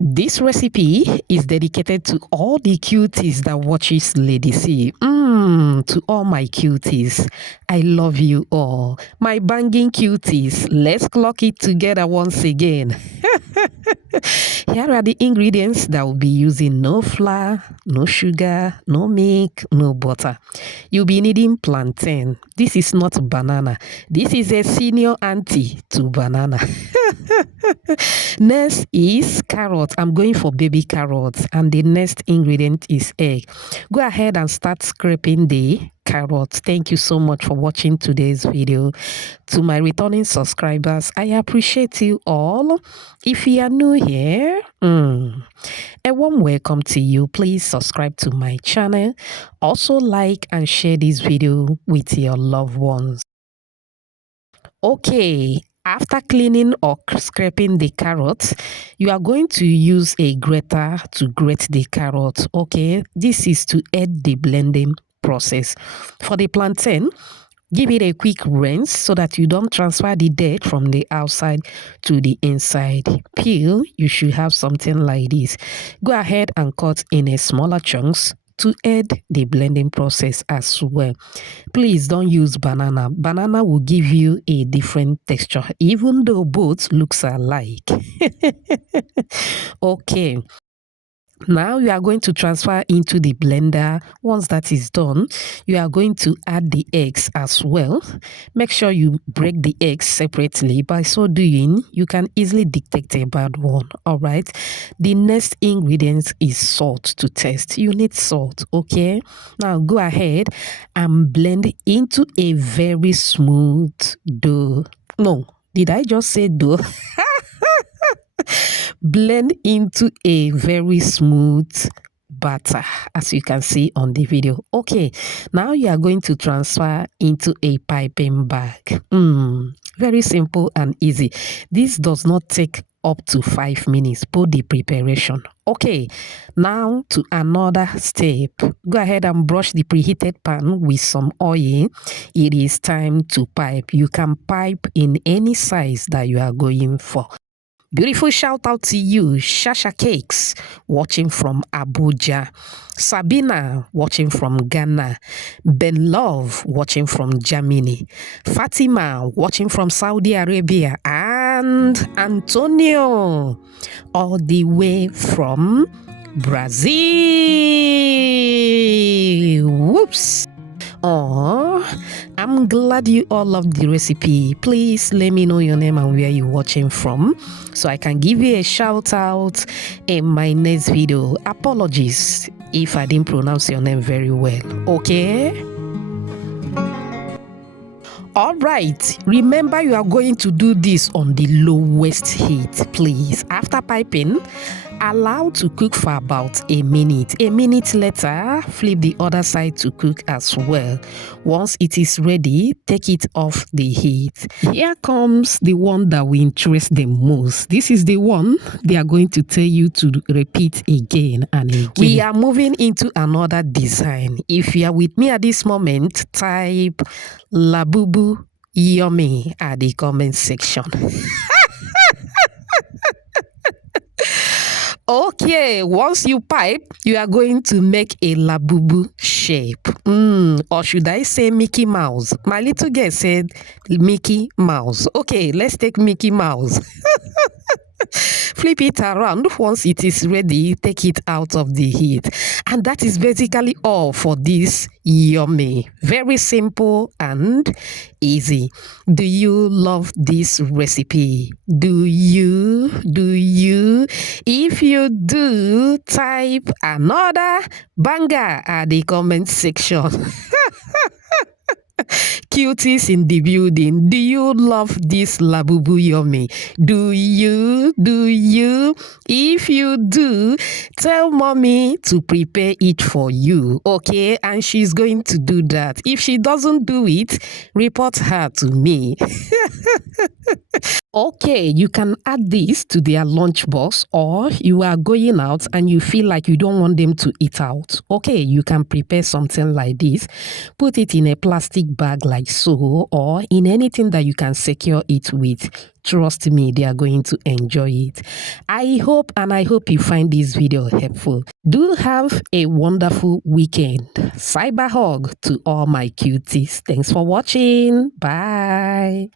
This recipe is dedicated to all the cuties that watches Lady C. To all my cuties, I love you all. My banging cuties, let's clock it together once again. Here are the ingredients that we'll be using. No flour, no sugar, no milk, no butter. You'll be needing plantain. This is not banana. This is a senior auntie to banana. Next is carrot. I'm going for baby carrots. And the next ingredient is egg. Go ahead and start scraping the carrots. Thank you so much for watching today's video. To my returning subscribers, I appreciate you all. If you are new here, a warm welcome to you. Please subscribe to my channel. Also like and share this video with your loved ones. Okay, after cleaning or scraping the carrots, you are going to use a grater to grate the carrots. Okay, this is to aid the blending process. For the plantain, give it a quick rinse so that you don't transfer the dirt from the outside to the inside. Peel, you should have something like this. Go ahead and cut in a smaller chunks to aid the blending process as well. Please don't use banana. Banana will give you a different texture, even though both looks alike. Okay. Now you are going to transfer into the blender. Once that is done, you are going to add the eggs as well. Make sure you break the eggs separately. By so doing, you can easily detect a bad one. All right. The next ingredient is salt to taste. You need salt. Okay. Now go ahead and blend into a very smooth dough. No, did I just say dough? Blend into a very smooth batter, as you can see on the video. Okay, now you are going to transfer into a piping bag. Very simple and easy. This does not take up to 5 minutes, both the preparation. Okay, now to another step. Go ahead and brush the preheated pan with some oil. It is time to pipe. You can pipe in any size that you are going for. Beautiful shout out to you, Shasha Cakes, watching from Abuja, Sabina, watching from Ghana, Ben Love, watching from Germany, Fatima, watching from Saudi Arabia, and Antonio, all the way from Brazil. Whoops. Oh, I'm glad you all loved the recipe. Please let me know your name and where you're watching from so I can give you a shout out in my next video. Apologies if I didn't pronounce your name very well. Okay? All right, remember you are going to do this on the lowest heat, please. After piping, allow to cook for about a minute. A minute later, flip the other side to cook as well. Once it is ready, take it off the heat. Here comes the one that will interest them most. This is the one they are going to tell you to repeat again and again. We are moving into another design. If you are with me at this moment, type Labubu yummy at the comment section. Okay, once you pipe, you are going to make a Labubu shape. Or should I say Mickey Mouse? My little girl said Mickey Mouse. Okay, let's take Mickey Mouse. Flip it around. Once it is ready, take it out of the heat. And that is basically all for this yummy. Very simple and easy. Do you love this recipe? Do you? If you do, type another banger at the comment section. Cuties in the building, do you love this Labubu yummy? Do you? If you do, tell mommy to prepare it for you, okay? And she's going to do that. If she doesn't do it, report her to me. Okay, you can add this to their lunchbox, or you are going out and you feel like you don't want them to eat out. Okay, you can prepare something like this. Put it in a plastic bag like like so, or in anything that you can secure it with. Trust me, they are going to enjoy it. I hope you find this video helpful. Do have a wonderful weekend. Cyber hug to all my cuties. Thanks for watching. Bye.